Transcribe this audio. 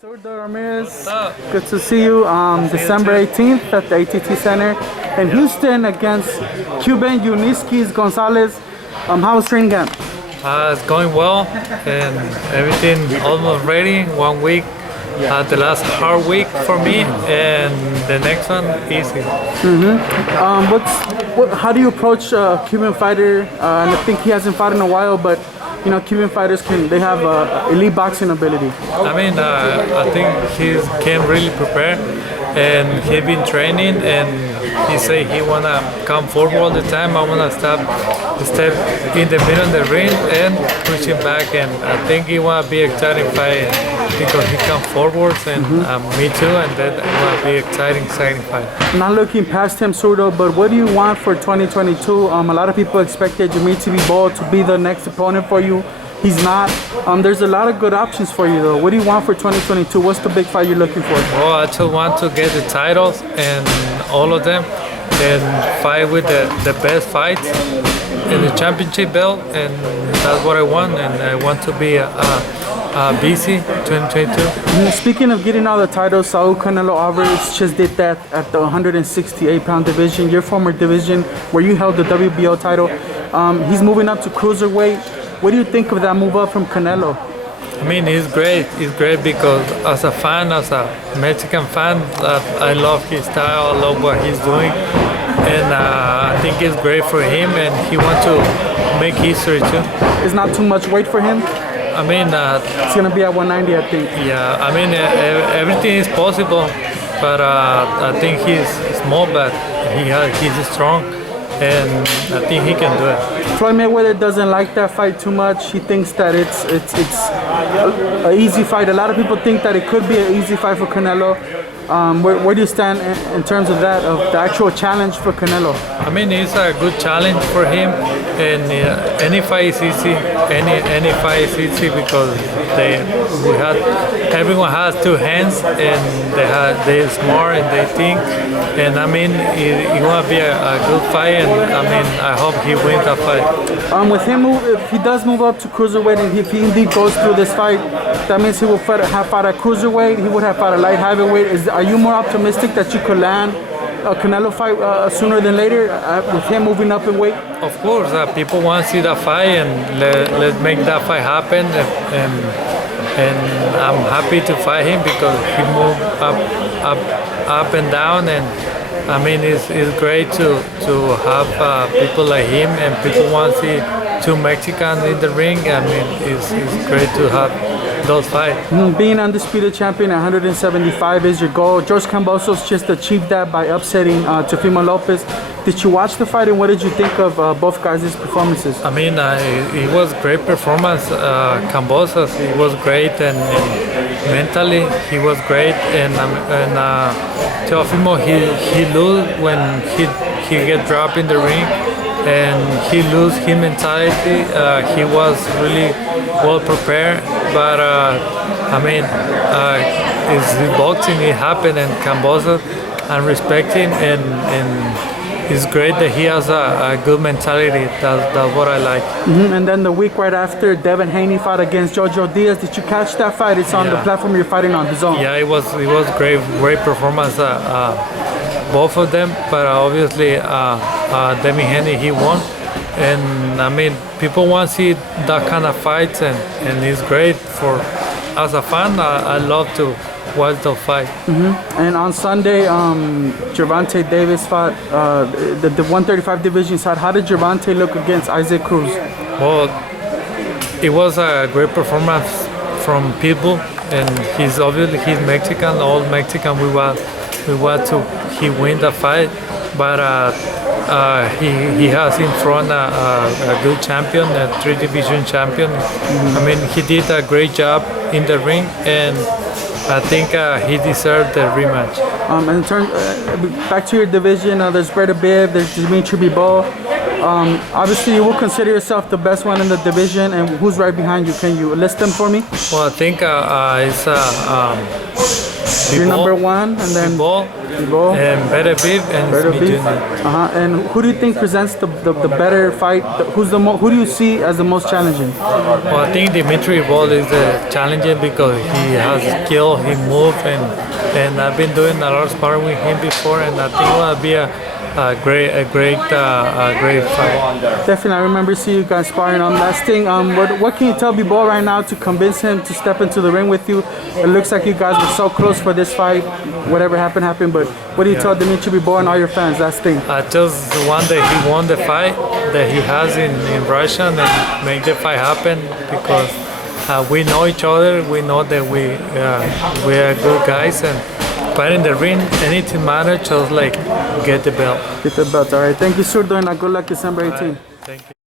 Zurdo Ramirez, good to see you. December 18th at the ATT Center in Houston against Cuban Yunieski's Gonzalez. How was training camp? It's going well and everything almost ready. 1 week. The last hard week for me, and the next one easy. How do you approach a Cuban fighter? And I think he hasn't fought in a while, but you know, Cuban fighters they have elite boxing ability. I mean, I think he can really prepare, and he been training, and he say he wanna come forward all the time. I wanna step in the middle of the ring and push him back, and I think he wanna be exciting fight because he come forwards, and me too, and that wanna be exciting fight. Not looking past him, Zurdo, but what do you want for 2022? A lot of people expected Dimitri Bivol to be the next opponent for you. He's not. There's a lot of good options for you, though. What do you want for 2022? What's the big fight you're looking for? Well, I just want to get the titles and all of them, and fight with the best fights in the championship belt, and that's what I want. And I want to be BC 2022. Speaking of getting all the titles, Saul Canelo Alvarez just did that at the 168-pound division, your former division, where you held the WBO title. He's moving up to cruiserweight. What do you think of that move up from Canelo? I mean, he's great. He's great because as a fan, as a Mexican fan, I love his style, I love what he's doing. And I think it's great for him, and he wants to make history too. It's not too much weight for him? I mean, it's going to be at 190, I think. Yeah, I mean, everything is possible, but I think he's small, but he's strong, and I think he can do it. Floyd Mayweather doesn't like that fight too much. He thinks that it's an easy fight. A lot of people think that it could be an easy fight for Canelo. Where do you stand in terms of that, of the actual challenge for Canelo? I mean, it's a good challenge for him, and any fight is easy. Any fight is easy because everyone has two hands, and they're smart and they think. And I mean, it want to be a good fight, and I mean, I hope he wins that fight. With him, if he does move up to cruiserweight, and if he indeed goes through this fight, that means he will have fought at cruiserweight. He would have fought a light heavyweight. Are you more optimistic that you could land a Canelo fight sooner than later with him moving up in weight? Of course, people want to see that fight, and let's make that fight happen. And I'm happy to fight him because he moved up and down, and I mean it's great to have people like him, and people want to see two Mexicans in the ring. I mean it's great to have those fights. Being undisputed champion at 175 is your goal. George Kambosos just achieved that by upsetting Teofimo Lopez. Did you watch the fight, and what did you think of both guys' performances? I mean, it was great performance. Kambosos, he was great, and mentally he was great. And Teofimo, he lose when he get dropped in the ring, and he lose his mentality. He was really well prepared, but I mean, it's boxing. It happened, and Kambosos, I respect him, and it's great that he has a good mentality. That's what I like. And then the week right after, Devin Haney fought against Jojo Diaz. Did you catch that fight? It's on the platform you're fighting on, DAZN. Yeah, it was great performance, both of them. But obviously, Devin Haney, he won. And I mean, people want to see that kind of fights, and it's great for as a fan. I love to watch the fight. And on Sunday, Gervonta Davis fought the 135 division side. How did Gervonta look against Isaac Cruz? Well, it was a great performance from people, and he's Mexican, all Mexican. We want he win the fight, but he has in front a good champion, a 3-division champion. I mean, he did a great job in the ring, and I think he deserved the rematch. In terms, back to your division, there's Breda Biv, there's Dimitri Bivol. Obviously, you will consider yourself the best one in the division, and who's right behind you? Can you list them for me? Well, I think it's You're number 1, and then Bebo, and Better Beef, and Better me Beef. Junior. And who do you think presents the better fight? Who do you see as the most challenging? Well, I think Dimitri Ball is challenging because he has skill, he moves, and I've been doing a lot of sparring with him before, and I think it will be a great fight. Definitely, I remember seeing you guys sparring. Last thing, what can you tell B-Ball right now to convince him to step into the ring with you? It looks like you guys were so close for this fight. Whatever happened. But what do you tell Dimitri B-Ball and all your fans? Last thing. I just want that he won the fight that he has in Russia and make the fight happen because we know each other. We know that we are good guys and. But in the ring, anything matters, just like get the belt. Get the belt, all right. Thank you, Zurdo, and good luck December 18th. Thank you.